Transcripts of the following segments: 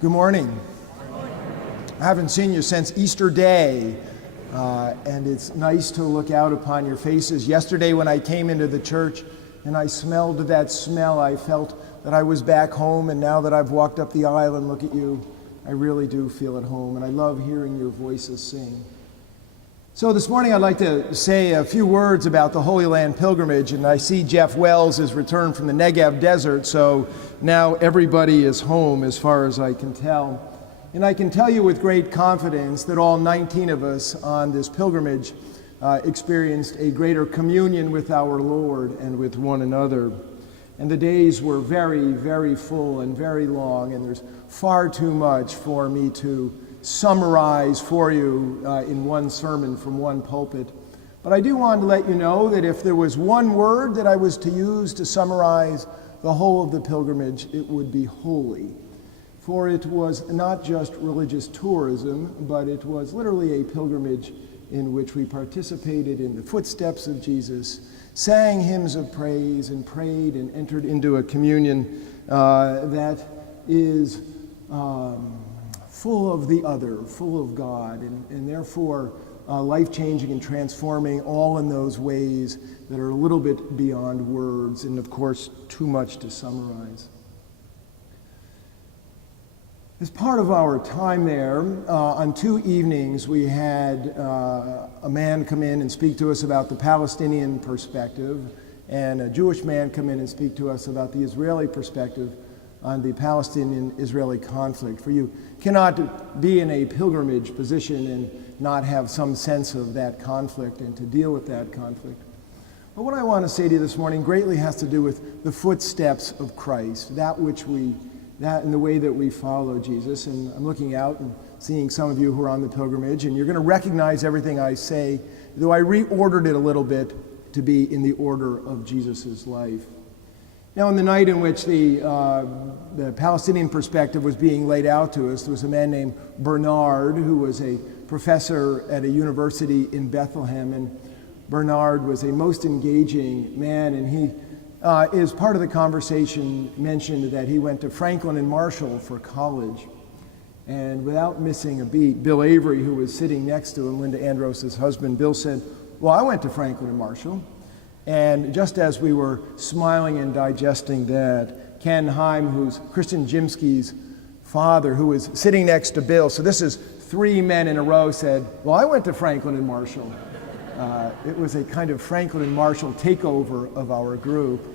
Good morning. I haven't seen you since Easter Day, and it's nice to look out upon your faces. Yesterday when I came into the church and I smelled that smell, I felt that I was back home, and now that I've walked up the aisle and look at you, I really do feel at home, and I love hearing your voices sing. So this morning I'd like to say a few words about the Holy Land pilgrimage, and I see Jeff Wells has returned from the Negev desert, so now everybody is home as far as I can tell. And I can tell you with great confidence that all 19 of us on this pilgrimage experienced a greater communion with our Lord and with one another. And the days were very, very full and very long, and there's far too much for me to summarize for you in one sermon from one pulpit. But I do want to let you know that if there was one word that I was to use to summarize the whole of the pilgrimage, it would be holy. For it was not just religious tourism, but it was literally a pilgrimage in which we participated in the footsteps of Jesus, sang hymns of praise, and prayed and entered into a communion that is full of the other, full of God, and therefore life-changing and transforming, all in those ways that are a little bit beyond words, and of course too much to summarize. As part of our time there, on 2 evenings we had a man come in and speak to us about the Palestinian perspective, and a Jewish man come in and speak to us about the Israeli perspective on the Palestinian-Israeli conflict. For you cannot be in a pilgrimage position and not have some sense of that conflict and to deal with that conflict. But what I want to say to you this morning greatly has to do with the footsteps of Christ, that in the way that we follow Jesus. And I'm looking out and seeing some of you who are on the pilgrimage, and you're going to recognize everything I say, though I reordered it a little bit to be in the order of Jesus' life. Now, on the night in which the Palestinian perspective was being laid out to us, there was a man named Bernard who was a professor at a university in Bethlehem, and Bernard was a most engaging man, and he is part of the conversation mentioned that he went to Franklin and Marshall for college. And without missing a beat, Bill Avery, who was sitting next to him, Linda Andros' husband, Bill said, "Well, I went to Franklin and Marshall." And just as we were smiling and digesting that, Ken Heim, who's Kristen Jimsky's father, who was sitting next to Bill, so this is 3 men in a row, said, "Well, I went to Franklin and Marshall." It was a kind of Franklin and Marshall takeover of our group.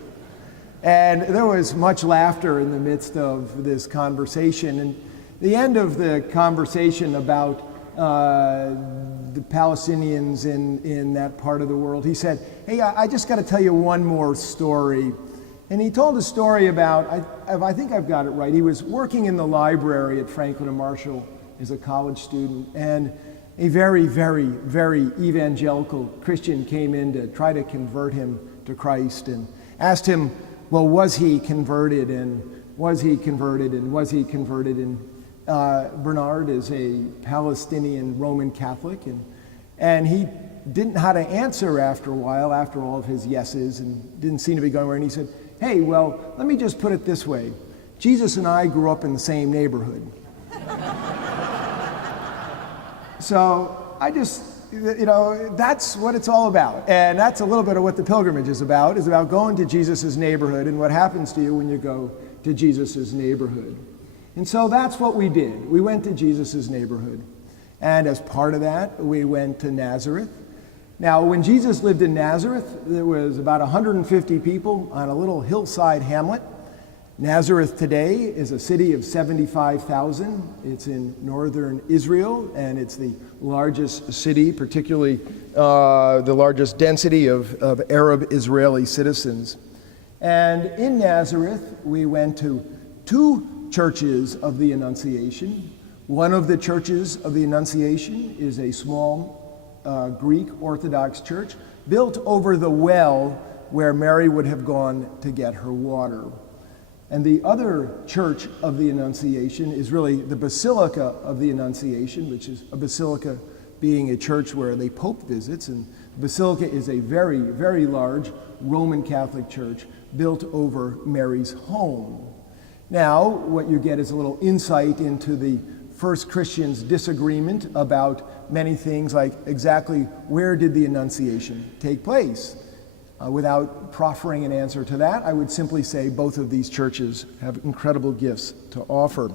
And there was much laughter in the midst of this conversation. And the end of the conversation about the Palestinians in that part of the world, he said, "Hey, I just got to tell you one more story." And he told a story about, I think I've got it right, he was working in the library at Franklin and Marshall as a college student, and a very, very, very evangelical Christian came in to try to convert him to Christ and asked him, well, was he converted, and was he converted, and was he converted? And Bernard is a Palestinian Roman Catholic, and he didn't know how to answer after a while, after all of his yeses, and didn't seem to be going anywhere. And he said, "Hey, well, let me just put it this way. Jesus and I grew up in the same neighborhood." So I just, that's what it's all about. And that's a little bit of what the pilgrimage is about going to Jesus' neighborhood and what happens to you when you go to Jesus' neighborhood. And so that's what we did. We went to Jesus' neighborhood. And as part of that, we went to Nazareth. Now, when Jesus lived in Nazareth, there was about 150 people on a little hillside hamlet. Nazareth today is a city of 75,000. It's in northern Israel, and it's the largest city, particularly the largest density of Arab Israeli citizens. And in Nazareth, we went to 2 churches of the Annunciation. One of the churches of the Annunciation is a small Greek Orthodox church built over the well where Mary would have gone to get her water. And the other church of the Annunciation is really the Basilica of the Annunciation, which is a basilica being a church where the Pope visits. And the Basilica is a very, very large Roman Catholic church built over Mary's home. Now, what you get is a little insight into the first Christians' disagreement about many things, like exactly where did the Annunciation take place. Without proffering an answer to that, I would simply say both of these churches have incredible gifts to offer.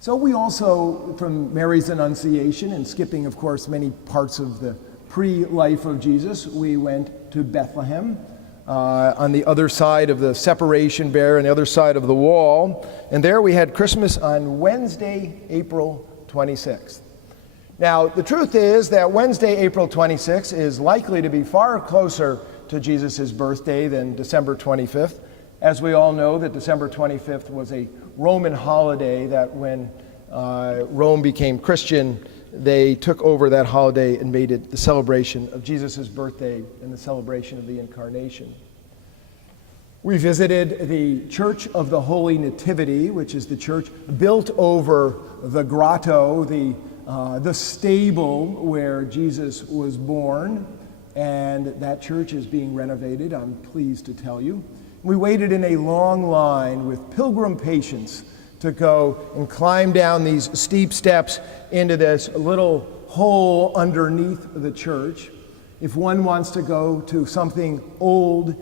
So we also, from Mary's Annunciation, and skipping, of course, many parts of the pre-life of Jesus, we went to Bethlehem, on the other side of the separation barrier, on the other side of the wall. And there we had Christmas on Wednesday, April 26th. Now, the truth is that Wednesday, April 26th is likely to be far closer to Jesus' birthday than December 25th. As we all know, that December 25th was a Roman holiday that when Rome became Christian, they took over that holiday and made it the celebration of Jesus' birthday and the celebration of the Incarnation. We visited the Church of the Holy Nativity, which is the church built over the grotto, the stable where Jesus was born, and that church is being renovated, I'm pleased to tell you. We waited in a long line with pilgrim patience to go and climb down these steep steps into this little hole underneath the church. If one wants to go to something old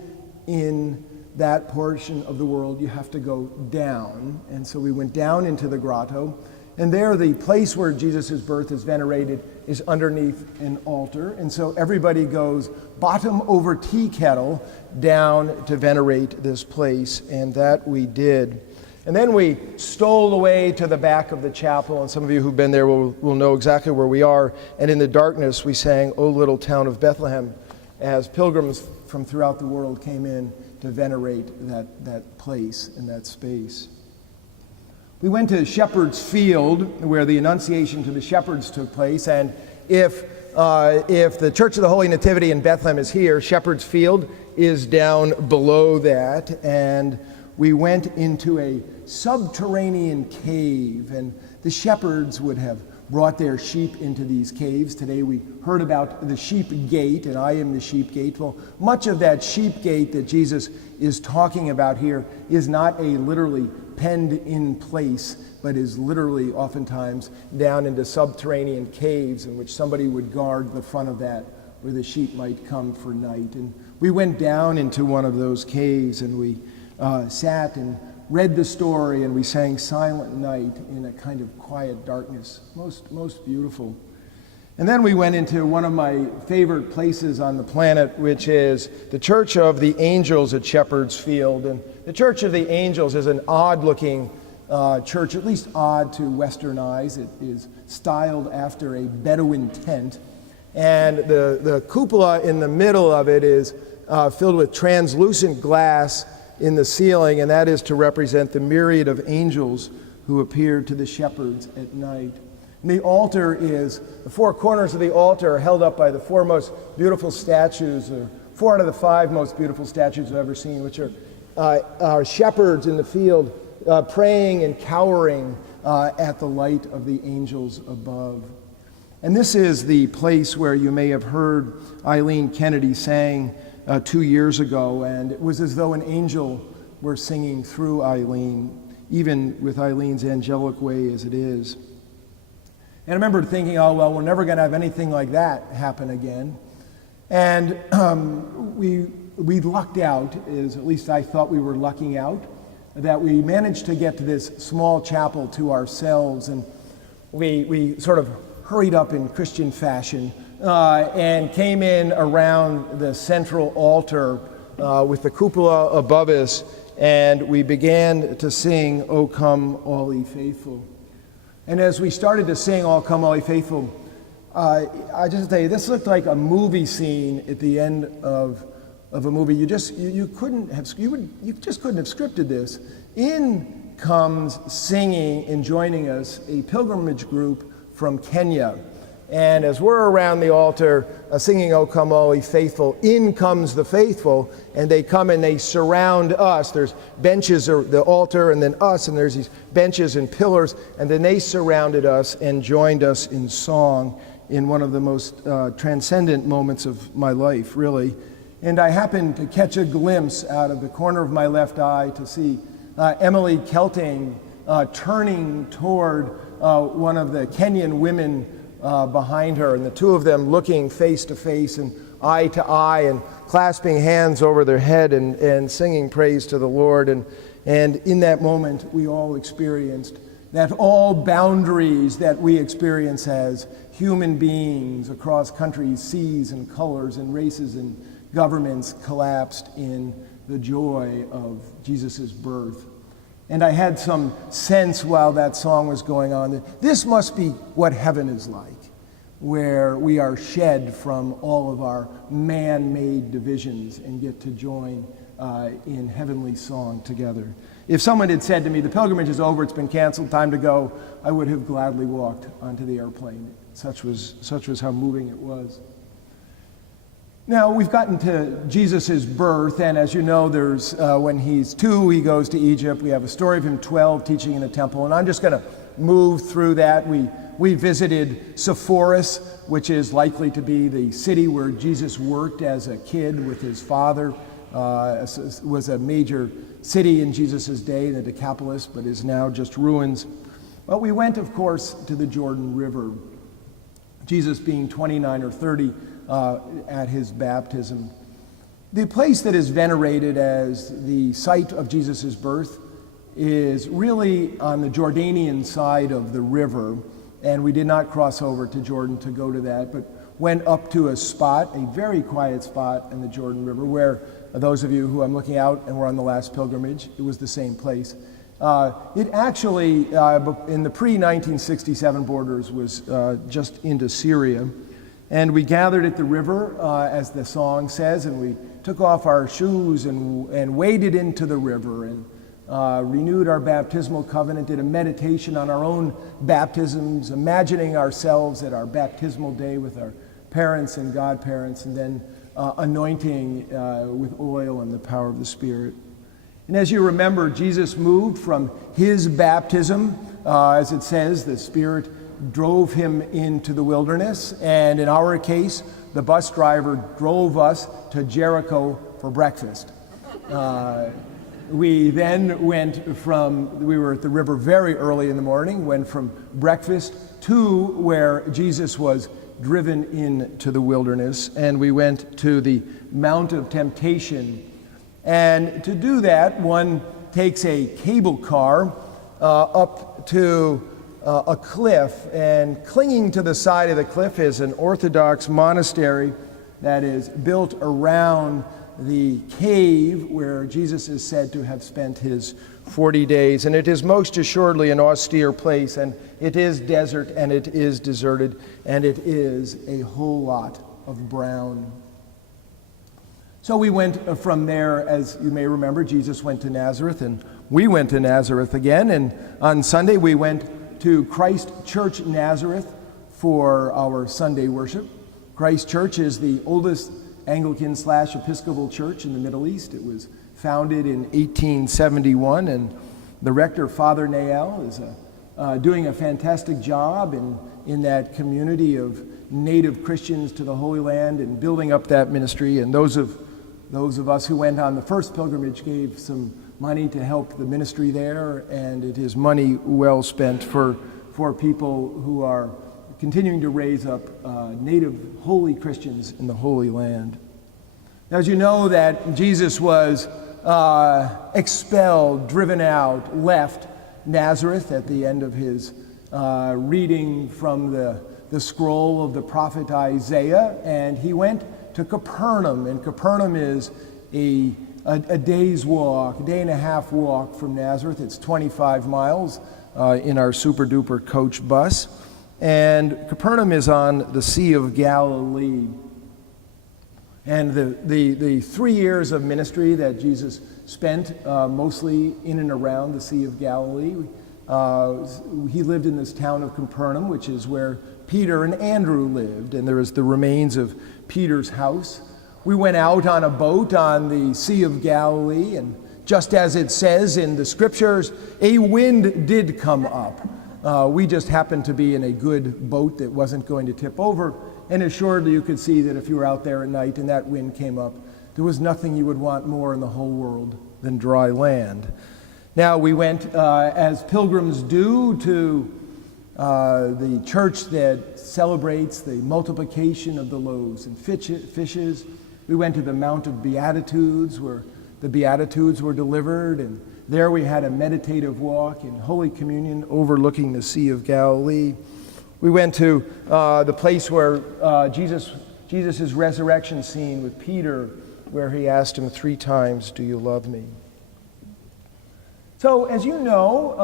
in that portion of the world, you have to go down. And so we went down into the grotto, and there the place where Jesus' birth is venerated is underneath an altar. And so everybody goes bottom over tea kettle down to venerate this place, and that we did. And then we stole away to the back of the chapel, and some of you who've been there will know exactly where we are. And in the darkness, we sang, "O Little Town of Bethlehem," as pilgrims from throughout the world came in to venerate that place and that space. We went to Shepherd's Field, where the Annunciation to the shepherds took place, and if the Church of the Holy Nativity in Bethlehem is here, Shepherd's Field is down below that, and we went into a subterranean cave, and the shepherds would have brought their sheep into these caves. Today we heard about the sheep gate, and I am the sheep gate. Well, much of that sheep gate that Jesus is talking about here is not a literally penned in place, but is literally oftentimes down into subterranean caves in which somebody would guard the front of that where the sheep might come for night. And we went down into one of those caves, and we sat and read the story, and we sang Silent Night in a kind of quiet darkness. Most beautiful. And then we went into one of my favorite places on the planet, which is the Church of the Angels at Shepherd's Field. And the Church of the Angels is an odd-looking church, at least odd to Western eyes. It is styled after a Bedouin tent. And the cupola in the middle of it is filled with translucent glass in the ceiling, and that is to represent the myriad of angels who appeared to the shepherds at night. And the altar is, the four corners of the altar are held up by the four most beautiful statues, or 4 out of the 5 most beautiful statues I've ever seen, which are shepherds in the field praying and cowering at the light of the angels above. And this is the place where you may have heard Eileen Kennedy sang 2 years ago, and it was as though an angel were singing through Eileen, even with Eileen's angelic way as it is. And I remember thinking, oh, well, we're never going to have anything like that happen again. And we lucked out, at least I thought we were lucking out, that we managed to get to this small chapel to ourselves, and we sort of hurried up in Christian fashion and came in around the central altar with the cupola above us, and we began to sing, "O Come All Ye Faithful." And as we started to sing, "O Come All Ye Faithful," I just tell you, this looked like a movie scene at the end of a movie. You just couldn't have scripted this. In comes singing and joining us a pilgrimage group from Kenya. And as we're around the altar singing, "O Come All Ye Faithful," in comes the faithful, and they come and they surround us. There's benches or the altar, and then us, and there's these benches and pillars, and then they surrounded us and joined us in song in one of the most transcendent moments of my life, really. And I happened to catch a glimpse out of the corner of my left eye to see Emily Kelting turning toward one of the Kenyan women behind her, and the two of them looking face to face and eye to eye and clasping hands over their head and singing praise to the Lord. And in that moment, we all experienced that all boundaries that we experience as human beings across countries, seas, and colors, and races, and governments collapsed in the joy of Jesus' birth. And I had some sense while that song was going on that this must be what heaven is like, where we are shed from all of our man-made divisions and get to join in heavenly song together. If someone had said to me, the pilgrimage is over, it's been canceled, time to go, I would have gladly walked onto the airplane. Such was how moving it was. Now, we've gotten to Jesus' birth, and as you know, there's when he's 2, he goes to Egypt. We have a story of him 12, teaching in a temple, and I'm just going to move through that. We visited Sepphoris, which is likely to be the city where Jesus worked as a kid with his father. Was a major city in Jesus' day, the Decapolis, but is now just ruins. But we went, of course, to the Jordan River, Jesus being 29 or 30 at his baptism. The place that is venerated as the site of Jesus' birth is really on the Jordanian side of the river, and we did not cross over to Jordan to go to that, but went up to a spot, a very quiet spot in the Jordan River, where those of you who I'm looking out and were on the last pilgrimage, it was the same place. It actually, in the pre-1967 borders, was just into Syria. And we gathered at the river, as the song says, and we took off our shoes and waded into the river and renewed our baptismal covenant, did a meditation on our own baptisms, imagining ourselves at our baptismal day with our parents and godparents, and then anointing with oil and the power of the Spirit. And as you remember, Jesus moved from his baptism, as it says, the Spirit drove him into the wilderness, and in our case, the bus driver drove us to Jericho for breakfast. We then we were at the river very early in the morning, went from breakfast to where Jesus was driven into the wilderness, and we went to the Mount of Temptation. And to do that, one takes a cable car up to a cliff, and clinging to the side of the cliff is an Orthodox monastery that is built around the cave where Jesus is said to have spent his 40 days. And it is most assuredly an austere place, and it is desert, and it is deserted, and it is a whole lot of brown. So we went from there, as you may remember, Jesus went to Nazareth, and we went to Nazareth again, and on Sunday we went to Christ Church Nazareth for our Sunday worship. Christ Church is the oldest Anglican/Episcopal church in the Middle East. It was founded in 1871, and the rector, Father Nael, is doing a fantastic job in that community of native Christians to the Holy Land and building up that ministry. And those of us who went on the first pilgrimage gave some money to help the ministry there, and it is money well spent for people who are continuing to raise up native holy Christians in the Holy Land. Now, as you know, that Jesus was expelled, driven out, left Nazareth at the end of his reading from the scroll of the prophet Isaiah, and he went to Capernaum, and Capernaum is a day's walk, a day and a half walk from Nazareth. It's 25 miles in our super duper coach bus. And Capernaum is on the Sea of Galilee. And the 3 years of ministry that Jesus spent mostly in and around the Sea of Galilee, he lived in this town of Capernaum, which is where Peter and Andrew lived, and there is the remains of Peter's house. We went out on a boat on the Sea of Galilee, and just as it says in the scriptures, a wind did come up. We just happened to be in a good boat that wasn't going to tip over, and assuredly you could see that if you were out there at night and that wind came up, there was nothing you would want more in the whole world than dry land. Now we went, as pilgrims do, to the church that celebrates the multiplication of the loaves and fishes. We went to the Mount of Beatitudes, where the Beatitudes were delivered, and there we had a meditative walk in Holy Communion overlooking the Sea of Galilee. We went to the place where Jesus' resurrection scene with Peter, where he asked him 3 times, "Do you love me?" So, as you know,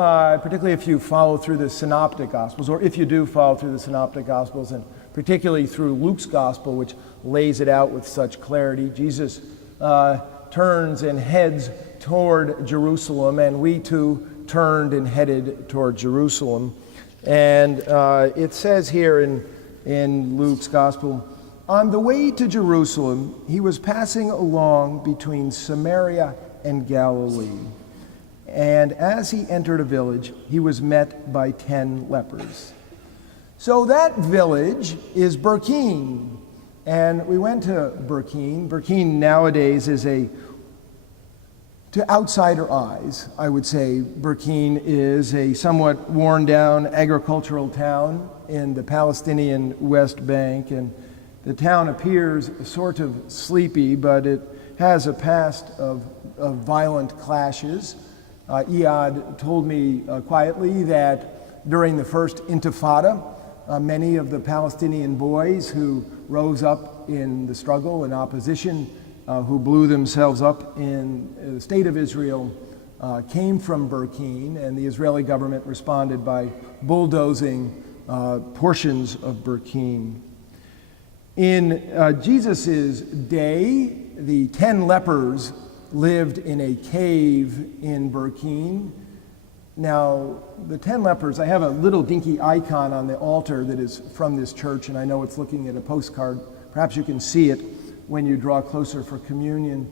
particularly if you follow through the Synoptic Gospels, or if you do follow through the Synoptic Gospels, and particularly through Luke's Gospel, which lays it out with such clarity, Jesus turns and heads toward Jerusalem, and we too turned and headed toward Jerusalem. And it says here in Luke's Gospel, on the way to Jerusalem, he was passing along between Samaria and Galilee. And as he entered a village, he was met by 10 lepers. So that village is Burkeen. And we went to Burkeen. Burkeen nowadays is to outsider eyes, I would say, Burkeen is a somewhat worn down agricultural town in the Palestinian West Bank. And the town appears sort of sleepy, but it has a past of violent clashes. Iyad told me quietly that during the first Intifada, many of the Palestinian boys who rose up in the struggle in opposition, who blew themselves up in the state of Israel, came from Burkeen, and the Israeli government responded by bulldozing portions of Burkeen. In Jesus' day, the 10 lepers lived in a cave in Burkeen. Now, the 10 lepers, I have a little dinky icon on the altar that is from this church, and I know it's looking at a postcard. Perhaps you can see it when you draw closer for communion.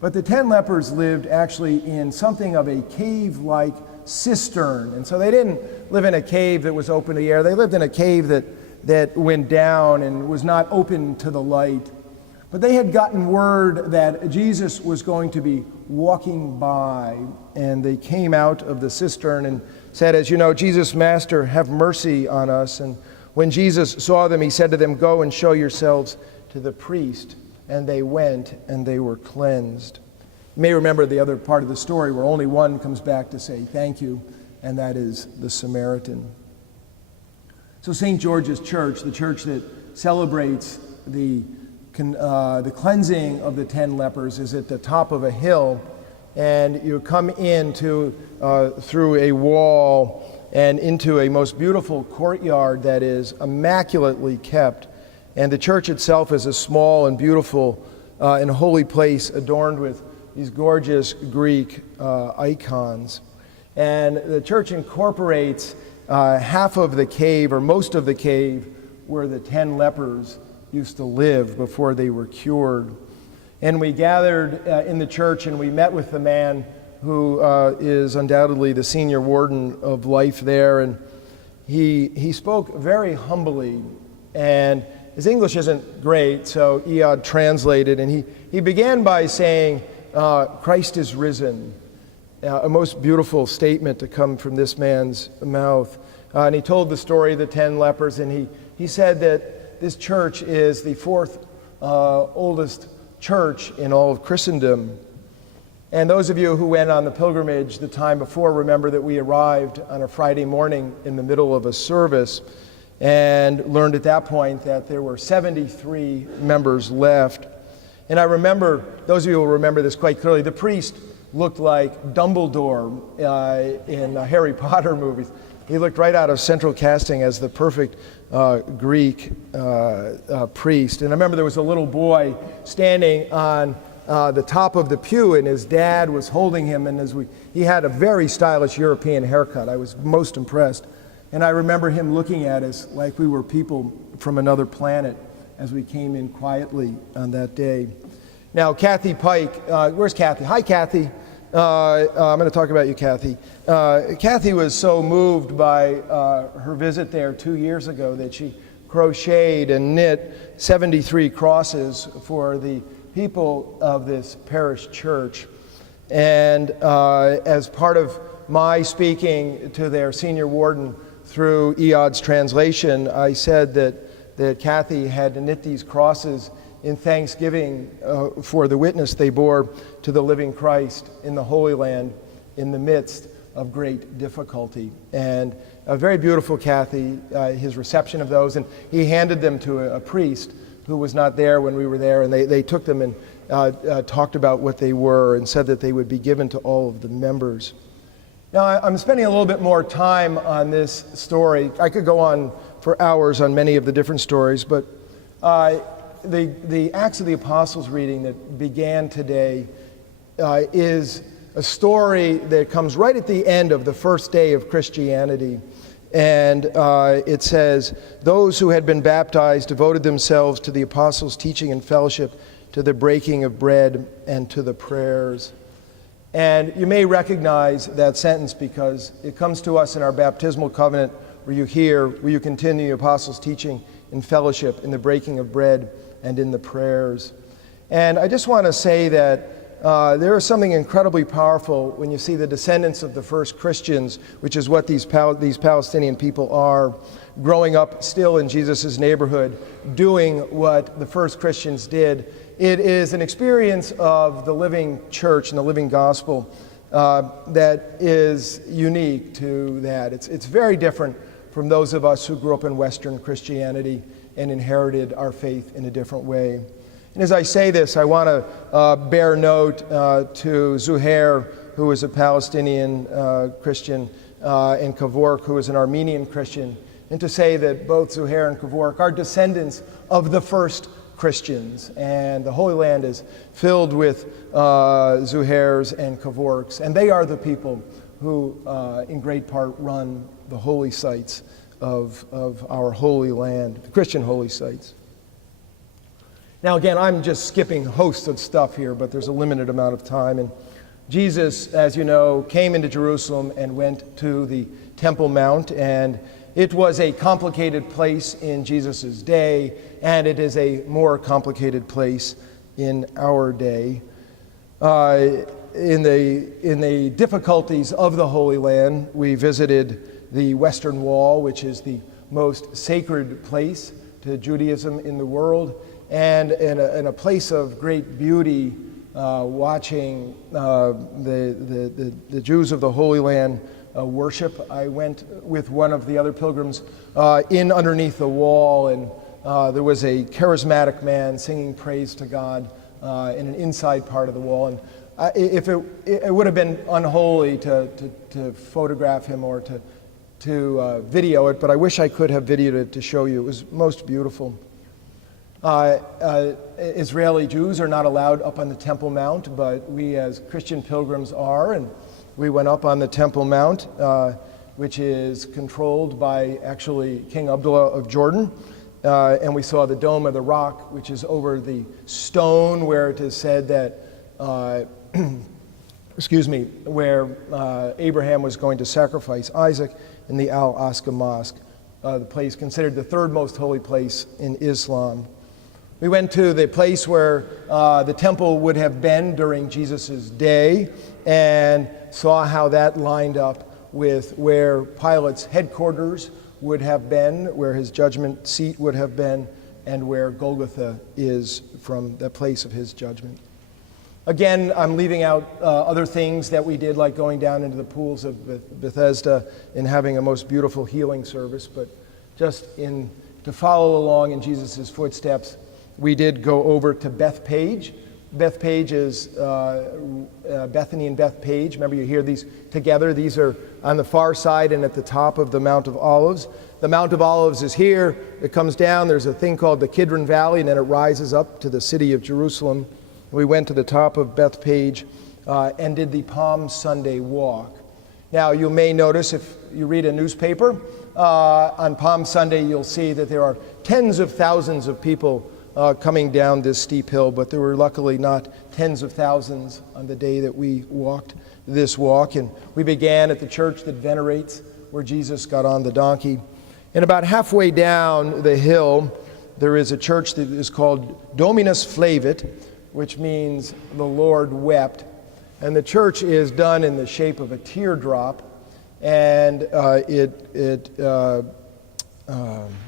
But the 10 lepers lived actually in something of a cave-like cistern. And so they didn't live in a cave that was open to the air. They lived in a cave that went down and was not open to the light. But they had gotten word that Jesus was going to be walking by, and they came out of the cistern and said, as you know, Jesus, Master, have mercy on us. And when Jesus saw them, he said to them, go and show yourselves to the priest. And they went, and they were cleansed. You may remember the other part of the story where only one comes back to say thank you, and that is the Samaritan. So St. George's Church, the church that celebrates the cleansing of the 10 lepers, is at the top of a hill, and you come in through a wall and into a most beautiful courtyard that is immaculately kept. And the church itself is a small and beautiful and holy place adorned with these gorgeous Greek icons. And the church incorporates half of the cave, or most of the cave, where the 10 lepers used to live before they were cured. And we gathered in the church, and we met with the man who is undoubtedly the senior warden of life there. And he spoke very humbly, and his English isn't great, so Iyad translated, and he began by saying, Christ is risen. A most beautiful statement to come from this man's mouth. And he told the story of the 10 lepers, and he said that this church is the 4th oldest church in all of Christendom. And those of you who went on the pilgrimage the time before remember that we arrived on a Friday morning in the middle of a service, and learned at that point that there were 73 members left. And I remember, those of you will remember this quite clearly, the priest looked like Dumbledore in Harry Potter movies. He looked right out of central casting as the perfect Greek priest. And I remember there was a little boy standing on the top of the pew, and his dad was holding him, and he had a very stylish European haircut. I was most impressed. And I remember him looking at us like we were people from another planet as we came in quietly on that day. Now, Kathy Pike, where's Kathy? Hi, Kathy. I'm going to talk about you, Kathy. Kathy was so moved by her visit there 2 years ago that she crocheted and knit 73 crosses for the people of this parish church. And as part of my speaking to their senior warden through Eod's translation, I said that Kathy had knit these crosses in thanksgiving for the witness they bore to the living Christ in the Holy Land in the midst of great difficulty. And a very beautiful, Kathy, his reception of those, and he handed them to a priest who was not there when we were there, and they took them and talked about what they were and said that they would be given to all of the members. Now, I'm spending a little bit more time on this story. I could go on for hours on many of the different stories, but the Acts of the Apostles reading that began today is a story that comes right at the end of the first day of Christianity. And it says, those who had been baptized devoted themselves to the apostles' teaching and fellowship, to the breaking of bread, and to the prayers. And you may recognize that sentence because it comes to us in our baptismal covenant where you continue the apostles' teaching and fellowship in the breaking of bread and in the prayers. And I just want to say that there is something incredibly powerful when you see the descendants of the first Christians, which is what these Palestinian people are, growing up still in Jesus' neighborhood, doing what the first Christians did. It is an experience of the living church and the living gospel that is unique to that. It's very different from those of us who grew up in Western Christianity and inherited our faith in a different way. And as I say this, I want to bear note to Zuhair, who is a Palestinian Christian, and Kavork, who is an Armenian Christian, and to say that both Zuhair and Kavork are descendants of the first Christians. And the Holy Land is filled with Zuhairs and Kavorks, and they are the people who, in great part, run the holy sites of our Holy Land, the Christian holy sites. Now again, I'm just skipping hosts of stuff here, but there's a limited amount of time. And Jesus, as you know, came into Jerusalem and went to the Temple Mount, and it was a complicated place in Jesus' day, and it is a more complicated place in our day. In the difficulties of the Holy Land, we visited the Western Wall, which is the most sacred place to Judaism in the world, and in a place of great beauty, watching the Jews of the Holy Land worship. I went with one of the other pilgrims in underneath the wall, and there was a charismatic man singing praise to God in an inside part of the wall. And if it would have been unholy to photograph him or to video it, but I wish I could have videoed it to show you. It was most beautiful. Israeli Jews are not allowed up on the Temple Mount, but we as Christian pilgrims are, and we went up on the Temple Mount, which is controlled by actually King Abdullah of Jordan, and we saw the Dome of the Rock, which is over the stone where it is said that, where Abraham was going to sacrifice Isaac, in the Al-Aqsa Mosque, the place considered the third most holy place in Islam. We went to the place where the temple would have been during Jesus' day and saw how that lined up with where Pilate's headquarters would have been, where his judgment seat would have been, and where Golgotha is from the place of his judgment. Again, I'm leaving out other things that we did, like going down into the pools of Bethesda and having a most beautiful healing service, but just to follow along in Jesus' footsteps, we did go over to Bethpage. Bethpage is Bethany and Bethpage. Remember, you hear these together. These are on the far side and at the top of the Mount of Olives. The Mount of Olives is here. It comes down. There's a thing called the Kidron Valley, and then it rises up to the city of Jerusalem. We went to the top of Bethpage and did the Palm Sunday walk. Now, you may notice if you read a newspaper, on Palm Sunday you'll see that there are tens of thousands of people coming down this steep hill, but there were luckily not tens of thousands on the day that we walked this walk. And we began at the church that venerates where Jesus got on the donkey. And about halfway down the hill, there is a church that is called Dominus Flavit, which means the Lord wept. And the church is done in the shape of a teardrop, and it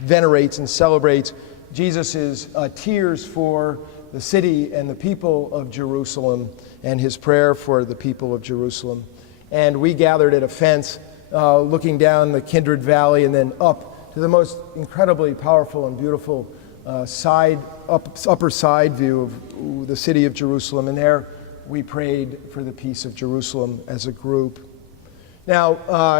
venerates and celebrates Jesus' tears for the city and the people of Jerusalem, and his prayer for the people of Jerusalem. And we gathered at a fence looking down the Kindred Valley and then up to the most incredibly powerful and beautiful upper side view of the city of Jerusalem. And there we prayed for the peace of Jerusalem as a group. Now,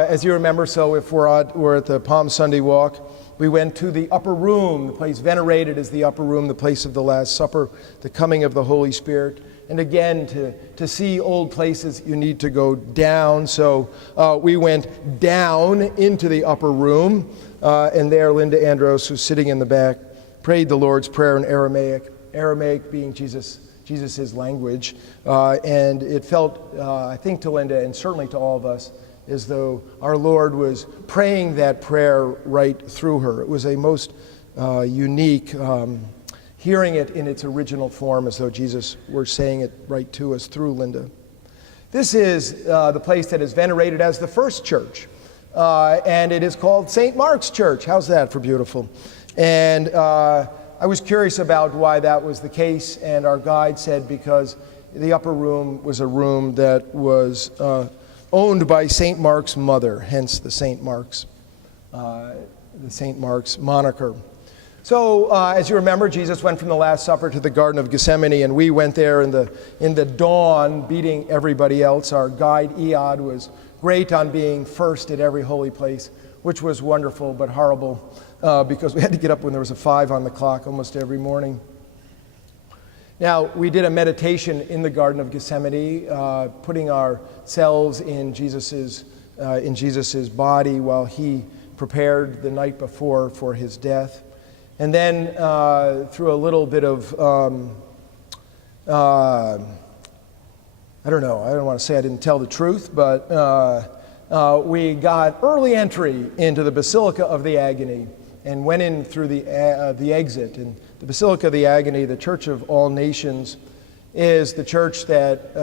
as you remember, so if we're at the Palm Sunday walk, we went to the upper room, the place venerated as the upper room, the place of the Last Supper, the coming of the Holy Spirit. And again, to see old places, you need to go down. So we went down into the upper room, and there Linda Andros, who's sitting in the back, prayed the Lord's Prayer in Aramaic, Aramaic being Jesus' language. And it felt, I think to Linda, and certainly to all of us, as though our Lord was praying that prayer right through her. It was a most unique hearing it in its original form, as though Jesus were saying it right to us through Linda. This is the place that is venerated as the first church, and it is called St. Mark's Church. How's that for beautiful? And I was curious about why that was the case, and our guide said because the upper room was a room that was owned by St. Mark's mother, hence the St. Mark's moniker. So, as you remember, Jesus went from the Last Supper to the Garden of Gethsemane, and we went there in the dawn, beating everybody else. Our guide, Iad, was great on being first at every holy place, which was wonderful but horrible, because we had to get up when there was a 5 on the clock almost every morning. Now, we did a meditation in the Garden of Gethsemane, putting ourselves in Jesus's body while he prepared the night before for his death. And then through a little bit of, I don't want to say I didn't tell the truth, but we got early entry into the Basilica of the Agony and went in through the exit. And the Basilica of the Agony, the Church of All Nations, is the church that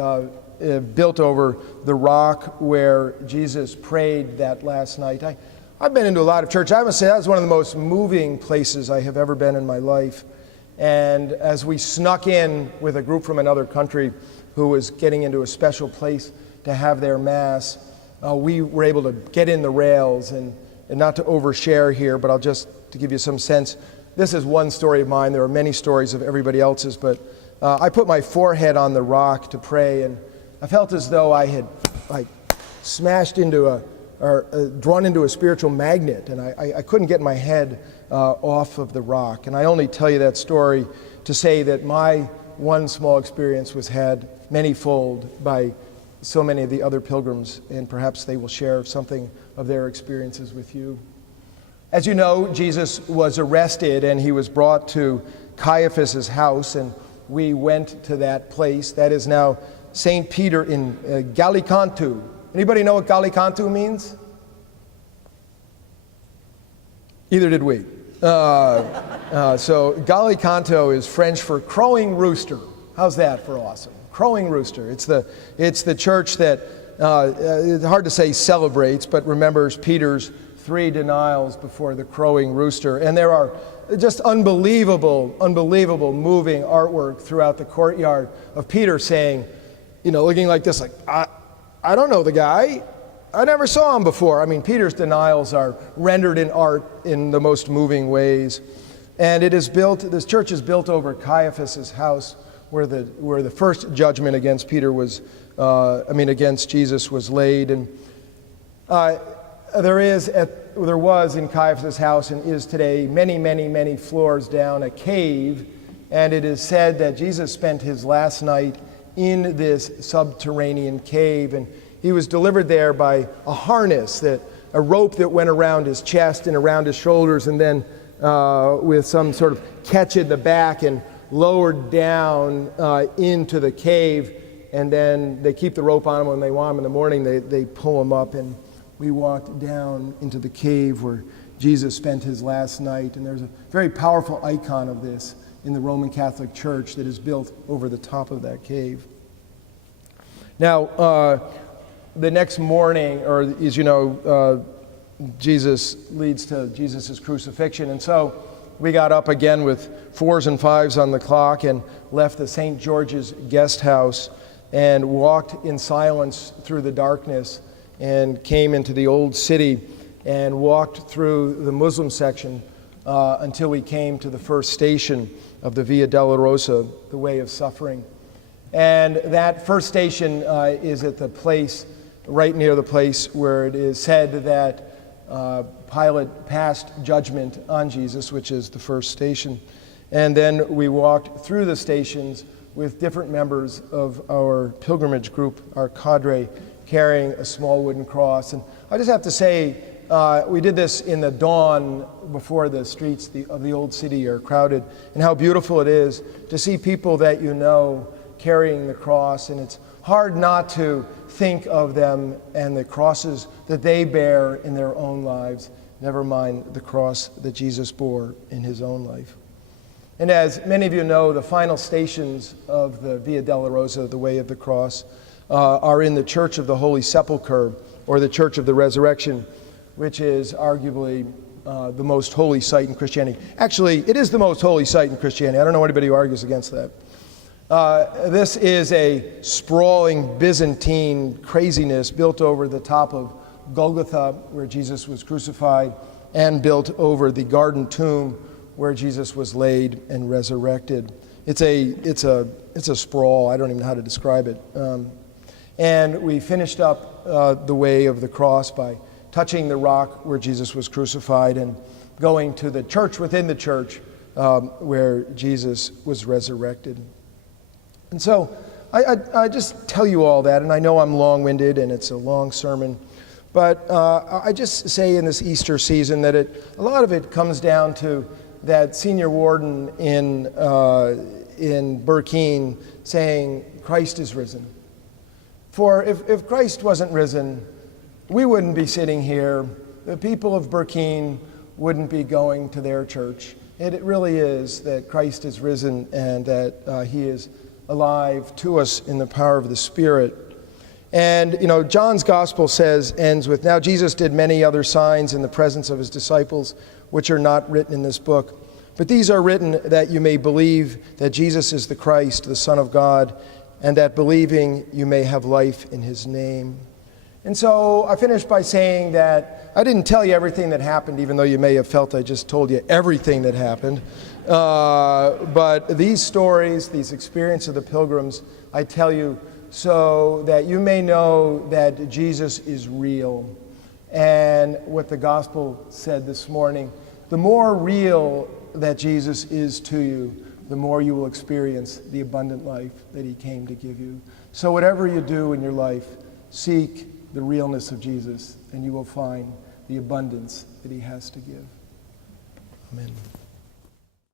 built over the rock where Jesus prayed that last night. I've been into a lot of churches. I must say that was one of the most moving places I have ever been in my life. And as we snuck in with a group from another country who was getting into a special place to have their Mass, we were able to get in the rails, and not to overshare here, but I'll just to give you some sense. This is one story of mine. There are many stories of everybody else's, but I put my forehead on the rock to pray, and I felt as though I had smashed into drawn into a spiritual magnet, and I couldn't get my head off of the rock. And I only tell you that story to say that my one small experience was had many-fold by so many of the other pilgrims, and perhaps they will share something of their experiences with you. As you know, Jesus was arrested and he was brought to Caiaphas' house, and we went to that place. That is now St. Peter in Gallicantu. Anybody know what Gallicantu means? Either did we. So Gallicantu is French for crowing rooster. How's that for awesome? Crowing rooster. It's the church that, it's hard to say celebrates, but remembers Peter's 3 denials before the crowing rooster. And there are just unbelievable moving artwork throughout the courtyard of Peter saying, looking like this, like, I don't know the guy. I never saw him before. I mean, Peter's denials are rendered in art in the most moving ways. And this church is built over Caiaphas' house, where the first judgment against against Jesus was laid. And there was in Caiaphas' house, and is today, many floors down, a cave. And it is said that Jesus spent his last night in this subterranean cave, and he was delivered there by a harness, a rope that went around his chest and around his shoulders, and then with some sort of catch in the back and lowered down into the cave. And then they keep the rope on him. When they want him in the morning, they pull him up, and we walked down into the cave where Jesus spent his last night. And there's a very powerful icon of this in the Roman Catholic Church that is built over the top of that cave. Now, the next morning, or as you know, Jesus leads to Jesus' crucifixion. And so we got up again with 4s and 5s on the clock and left the St. George's guest house and walked in silence through the darkness and came into the old city and walked through the Muslim section until we came to the first station of the Via Dolorosa, the Way of Suffering. And that first station is at the place, right near the place where it is said that Pilate passed judgment on Jesus, which is the first station. And then we walked through the stations with different members of our pilgrimage group, our cadre, carrying a small wooden cross. And I just have to say, we did this in the dawn before the streets of the old city are crowded, and how beautiful it is to see people that you know carrying the cross. And it's hard not to think of them and the crosses that they bear in their own lives, never mind the cross that Jesus bore in his own life. And as many of you know, the final stations of the Via Dolorosa, the Way of the Cross, are in the Church of the Holy Sepulchre, or the Church of the Resurrection, which is arguably the most holy site in Christianity. Actually, it is the most holy site in Christianity. I don't know anybody who argues against that. This is a sprawling Byzantine craziness built over the top of Golgotha, where Jesus was crucified, and built over the garden tomb where Jesus was laid and resurrected. It's a sprawl. I don't even know how to describe it. And we finished up the Way of the Cross by touching the rock where Jesus was crucified and going to the church within the church where Jesus was resurrected. And so I just tell you all that, and I know I'm long-winded and it's a long sermon, but I just say in this Easter season that a lot of it comes down to that senior warden in Burkeen saying, Christ is risen. For if Christ wasn't risen, we wouldn't be sitting here. The people of Burkeen wouldn't be going to their church. It really is that Christ is risen and that he is alive to us in the power of the Spirit. And, you know, John's gospel ends with, now Jesus did many other signs in the presence of his disciples, which are not written in this book. But these are written that you may believe that Jesus is the Christ, the Son of God, and that believing you may have life in his name. And so I finished by saying that I didn't tell you everything that happened, even though you may have felt I just told you everything that happened. But these stories, these experiences of the pilgrims, I tell you so that you may know that Jesus is real. And what the gospel said this morning, the more real that Jesus is to you, the more you will experience the abundant life that he came to give you. So whatever you do in your life, seek the realness of Jesus, and you will find the abundance that he has to give. Amen.